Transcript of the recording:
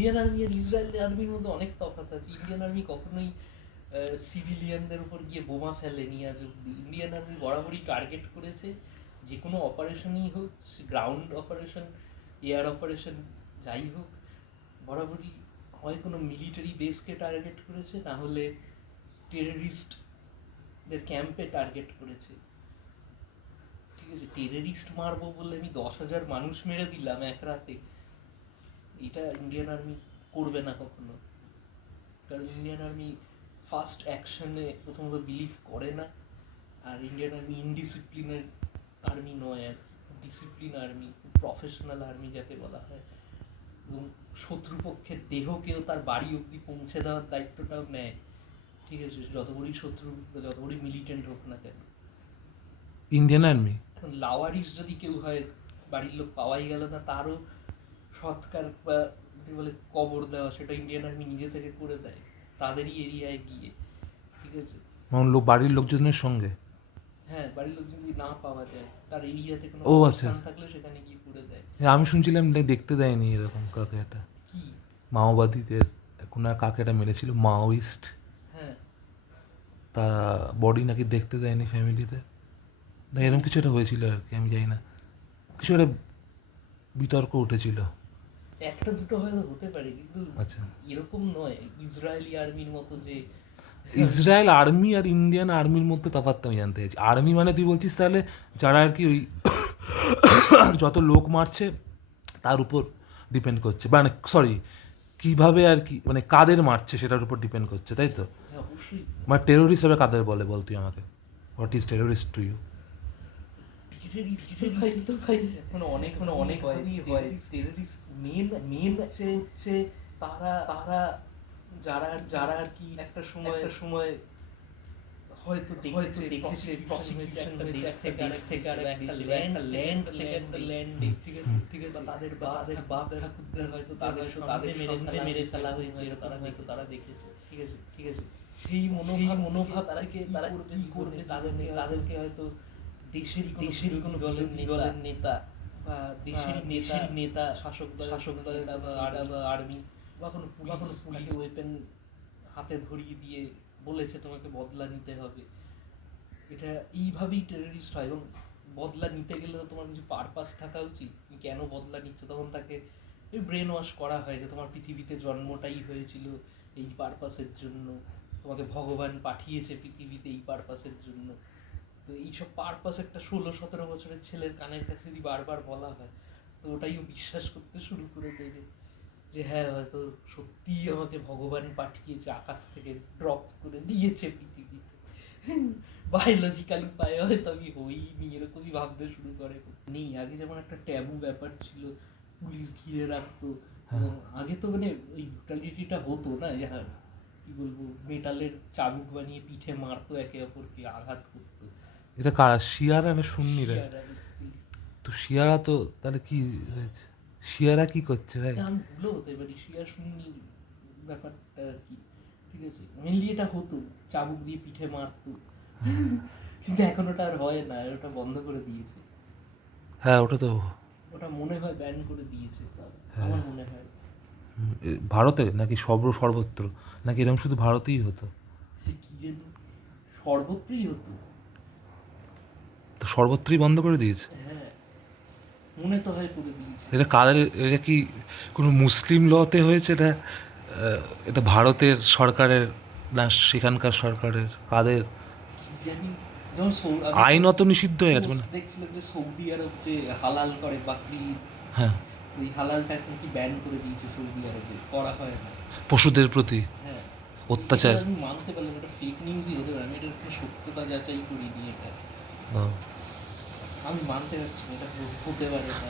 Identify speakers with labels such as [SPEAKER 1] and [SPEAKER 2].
[SPEAKER 1] Indian army আর Israel আর্মির মধ্যে অনেক তফাৎ আছে। ইন্ডিয়ান আর্মি কখনোই সিভিলিয়ানদের উপর গিয়ে বোমা ফেলেনি অব্দি ইন্ডিয়ান আর্মি বরাবরই টার্গেট করেছে যে কোনো অপারেশনই হোক গ্রাউন্ড অপারেশন এয়ার অপারেশন যাই হোক, বরাবরই হয় কোনো মিলিটারি বেসকে টার্গেট করেছে, না হলে টেররিস্টদের ক্যাম্পে টার্গেট করেছে। ঠিক আছে টেররিস্ট মারবো বলে আমি দশ হাজার মানুষ মেরে দিলাম এক রাতে। এটা ইন্ডিয়ান আর্মি করবে না কখনো। কারণ ইন্ডিয়ান আর্মি ফার্স্ট অ্যাকশনে প্রথমত বিলিভ করে না আর ইন্ডিয়ান আর্মি ইনডিসিপ্লিনের আর্মি নয় আর। ডিসিপ্লিন আর্মি প্রফেশনাল আর্মি যাকে বলা হয়। এবং শত্রুপক্ষের দেহকেও তার বাড়ি অবধি পৌঁছে দেওয়ার দায়িত্বটাও নেয়। ঠিক আছে যত বড়ই শত্রু যত বড়ই মিলিটেন্ট হোক না কেন।
[SPEAKER 2] ইন্ডিয়ান আর্মি
[SPEAKER 1] এখন লাওয়ারিস যদি কেউ হয় বাড়ির লোক পাওয়াই গেল না তারও সৎকার বা বলে কবর দেওয়া সেটা ইন্ডিয়ান আর্মি নিজে থেকে করে দেয় তাদেরই এরিয়ায় গিয়ে ঠিক আছে?
[SPEAKER 2] মানে লোক বাড়ির লোকজনের সঙ্গে?
[SPEAKER 1] হ্যাঁ বাড়ির লোক যদি না পাওয়া যায় তার এরিয়াতে কোনো
[SPEAKER 2] ও, আচ্ছা, আচ্ছা।
[SPEAKER 1] থাকলে সেখানে গিয়ে করে দেয়।
[SPEAKER 2] হ্যাঁ, আমি শুনছিলাম দেখতে দেয়নি এরকম কাকে একটা।
[SPEAKER 1] কি?
[SPEAKER 2] মাওবাদীদের কোনো এক কাকে একটা মেরেছিল মাওয়িস্ট
[SPEAKER 1] হ্যাঁ।
[SPEAKER 2] তা বডি নাকি দেখতে দেয়নি ফ্যামিলিতে না এরকম কিছু একটা হয়েছিল আর কি আমি জানি না। কিছু একটা বিতর্ক উঠেছিল।
[SPEAKER 1] একটা দুটো হয়তো হতে পারে কিন্তু
[SPEAKER 2] আচ্ছা।
[SPEAKER 1] এরকম নয়। ইসরায়েলি আর্মির মতো যে
[SPEAKER 2] ইসরায়েল আর্মি আর ইন্ডিয়ান আর্মির মধ্যে তফাৎটা আমি জানতে চাইছি। আর্মি মানে তুই বলছিস তাহলে যারা আর কি ওই যত লোক মারছে তার উপর ডিপেন্ড করছে। মানে সরি কীভাবে আর কি মানে কাদের মারছে সেটার উপর ডিপেন্ড করছে তাই তো?
[SPEAKER 1] হ্যাঁ
[SPEAKER 2] মানে টেরোরিস্ট হিসাবে কাদের বলে বল তুই আমাকে? What is terrorist to you
[SPEAKER 1] terrorist তো ভাই মানে অনেক মানে অনেক ভাবেই হয়। টেররিস্ট মেন মেন হচ্ছে হচ্ছে তারা তারা যারা যারা আর কি একটা সময় একটা সময় হয়তো হয়তো দেখেছে প্রসিকিউশন হয়েছে একটা দেশ থেকে আর একটা ল্যান্ড ল্যান্ড থেকে একটা ল্যান্ডে ঠিক আছে ঠিক আছে তাদের বা তাদের বাপ ঠাকুরদের হয়তো তাদের তাদের মেরে মেরে ফেলা হয়েছে তারা হয়তো তারা দেখেছে। ঠিক আছে ঠিক আছে। সেই মনোভাব মনোভাব তাদেরকে তারা কি করবে তাদেরকে তাদেরকে হয়তো দেশেরই দেশেরই কোনো দলের দলের নেতা বা দেশেরই দেশেরই নেতা শাসক দল শাসক দলের বা আর্মি বা কোনো পুলিশ কোনো পুলিশ ওয়েপেন হাতে ধরিয়ে দিয়ে বলেছে তোমাকে বদলা নিতে হবে। এটা এইভাবেই টেররিস্ট হয় এবং বদলা নিতে গেলে তো তোমার কিছু পারপাস থাকা উচিত। তুমি কেন বদলা নিচ্ছ? তখন তাকে ব্রেন ওয়াশ করা হয় যে তোমার পৃথিবীতে জন্মটাই হয়েছিল এই পারপাসের জন্য। তোমাকে ভগবান পাঠিয়েছে পৃথিবীতে এই পারপাসের জন্য। তো এইসব পারপাস একটা ষোলো সতেরো বছরের ছেলের কানের কাছে যদি বারবার বলা হয় তো ওটাইও বিশ্বাস করতে শুরু করে দেবে যে হ্যাঁ হয়তো সত্যিই আমাকে ভগবান পাঠিয়েছে আকাশ থেকে ড্রপ করে দিয়েছে পৃথিবীতে। বায়োলজিক্যাল উপায়ে হয়তো আমি হইনি এরকমই ভাবতে শুরু করে। নেই আগে যেমন একটা ট্যাবু ব্যাপার ছিল পুলিশ ঘিরে রাখতো এবং আগে তো মানে ওই ব্রুটালিটিটা হতো না যে হ্যাঁ কি বলব মেটালের চাবুক বানিয়ে পিঠে মারতো একে অপরকে আঘাত করতো।
[SPEAKER 2] এটা কারা? শিয়ারা না সুন্নিরা। তো শিয়ারা তো তাহলে কি হয়েছে? শিয়ারা কি করছে ভাই
[SPEAKER 1] আমি ভুলেও হতে পারি। শিয়া শুনি ব্যাপারটা কি? ঠিক আছে? মেনলি এটা হতো চাবুক দিয়ে পিঠে মারতো। কিন্তু এখন ওটা আর হয় না ওটা বন্ধ করে দিয়েছে।
[SPEAKER 2] হ্যাঁ ওটা তো
[SPEAKER 1] ওটা মনে হয় ব্যান করে দিয়েছে
[SPEAKER 2] হ্যাঁ।
[SPEAKER 1] আমার মনে হয়।
[SPEAKER 2] ভারতে নাকি সর্ব সর্বত্র? নাকি এরকম শুধু ভারতেই হতো?
[SPEAKER 1] কি যেন সর্বত্রই হতো।
[SPEAKER 2] সর্বত্রই বন্ধ করে দিয়েছে?
[SPEAKER 1] হ্যাঁ মনে তো হয় করে দিয়েছে।
[SPEAKER 2] এটা কাদের এটা কি কোনো মুসলিম লতে হয়েছে? এটা এটা ভারতের সরকারের না সেখানকার সরকারের? কাদের? আইনত নিষিদ্ধ হয়ে গেছে মানে
[SPEAKER 1] দেখছিলাম যে সৌদি আরব যে হালাল করে বাকরি
[SPEAKER 2] হ্যাঁ।
[SPEAKER 1] ওই হালালটা এখন কি ব্যান করে দিয়েছে সৌদি আরবে? করা হয় না।
[SPEAKER 2] পশুদের প্রতি?
[SPEAKER 1] হ্যাঁ।
[SPEAKER 2] অত্যাচার?
[SPEAKER 1] আমি মানতে পারলাম এটা ফেক নিউজই হতে পারে। আমি এটা একটু সত্যতা যাচাই করিনি এটা।
[SPEAKER 2] ও,
[SPEAKER 1] আমি মানতে পারছি না এটা হতে পারে না